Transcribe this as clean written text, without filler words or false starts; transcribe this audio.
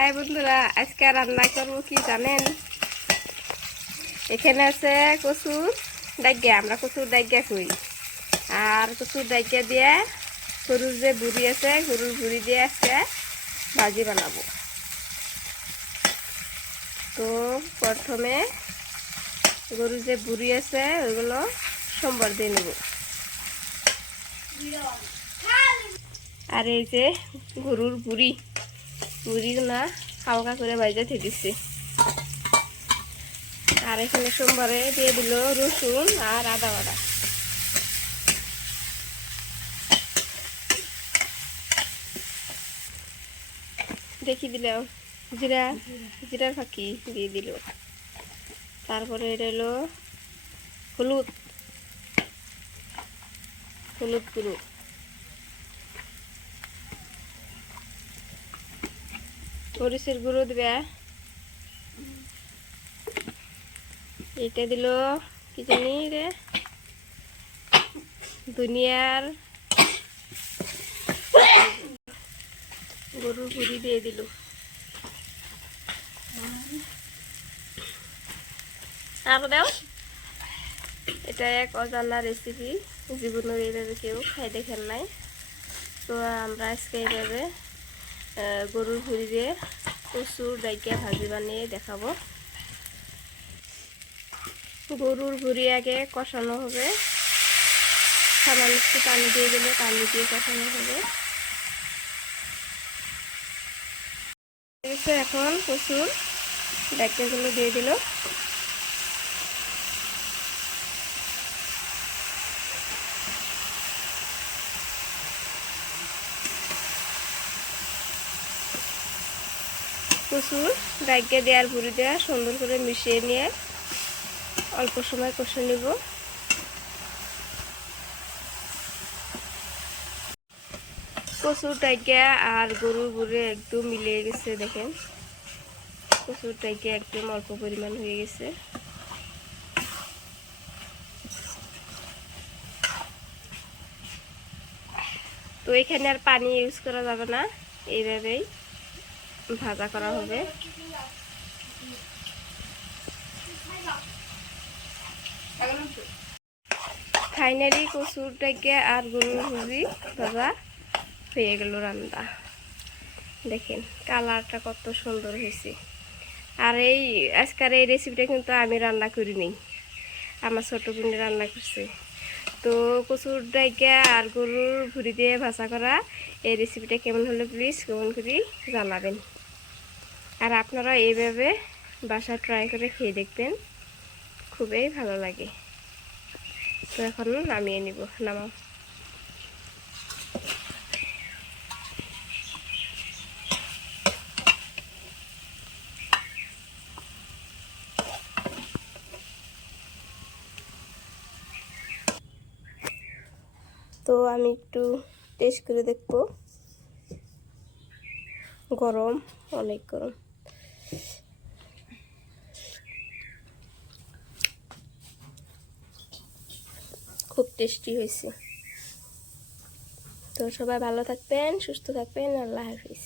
High বন্ধুরা, আজকে রান্না করবো কি জানেন? এখানে আছে কচুর ডাইগা, আমরা কচুর ডাইগা কই। আর কচুর ডাইগা দিয়ে গরুর যে বুড়ি আছে, গরুর বুড়ি দিয়ে আজকে ভাজি বানাবো। তো প্রথমে গরুর যে বুড়ি আছে ওইগুলো সোমবার দিয়ে নেব। আর এই যে গরুর বুড়ি না হালকা করে ভাজা থেকে দিচ্ছি। আর এখানে সোমবারে দিয়ে দিল রসুন আর আদা বাটা। দেখি দিলাম জিরার ফাঁকি দিয়ে দিল। তারপরে এটা হলো হলুদ গুঁড়ো, মরিচের গুঁড়ো দিবে। এটা দিল কি জানি রে, দুনিয়ার গরুর গুঁড়ি দিয়ে দিল। আর দাও, এটা এক অজানা রেসিপি, জীবনের এইভাবে কেউ খাই দেখেন নাই। তো আমরা আজকে এইভাবে গরুর ভুঁড়ি দিয়ে কচুর ডাইকা ভাজি বানিয়ে দেখাবো। গরুর ভুঁড়ি আগে কষানো হবে, সামান্য একটু পানি দিয়ে দিলে পানি দিয়ে কষানো হবে। এখন কচুর ডাইকাগুলো দিয়ে দিল। কচুর ডাইকা দেওয়ার ভুঁড়ি দেওয়া সুন্দর করে মিশিয়ে নিয়ে অল্প সময় কষে নিব। কচুর ডাইকা আর গরুর ভুঁড়ি একদম মিলিয়ে গেছে, দেখেন কচুর ডাইকা একদম অল্প পরিমাণ হয়ে গেছে। তো এখানে আর পানি ইউজ করা যাবে না, এইভাবেই ভাজা করা হবে। ফাইনালি কচুর ডাইকা আর গরুর ভুঁড়ি ভাজা হয়ে গেল রান্না। দেখেন কালারটা কত সুন্দর হয়েছে। আর এই আজকের এই রেসিপিটা কিন্তু আমি রান্না করিনি, আমার ছোট বোন রান্না করছে। তো কচুর ডাইকা আর গরুর ভুঁড়ি দিয়ে ভাজা করা এই রেসিপিটা কেমন হলো প্লিজ কমেন্ট করে জানাবেন। আর আপনারা এইভাবে বাসা ট্রাই করে খেয়ে দেখবেন, খুবই ভালো লাগে। তো এখন নামিয়ে নিব, নামাও। তো আমি একটু টেস্ট করে দেখব। গরম, অনেক গরম। খুব টেস্টি হয়েছে। তো সবাই ভালো থাকবেন, সুস্থ থাকবেন। আল্লাহ হাফিজ।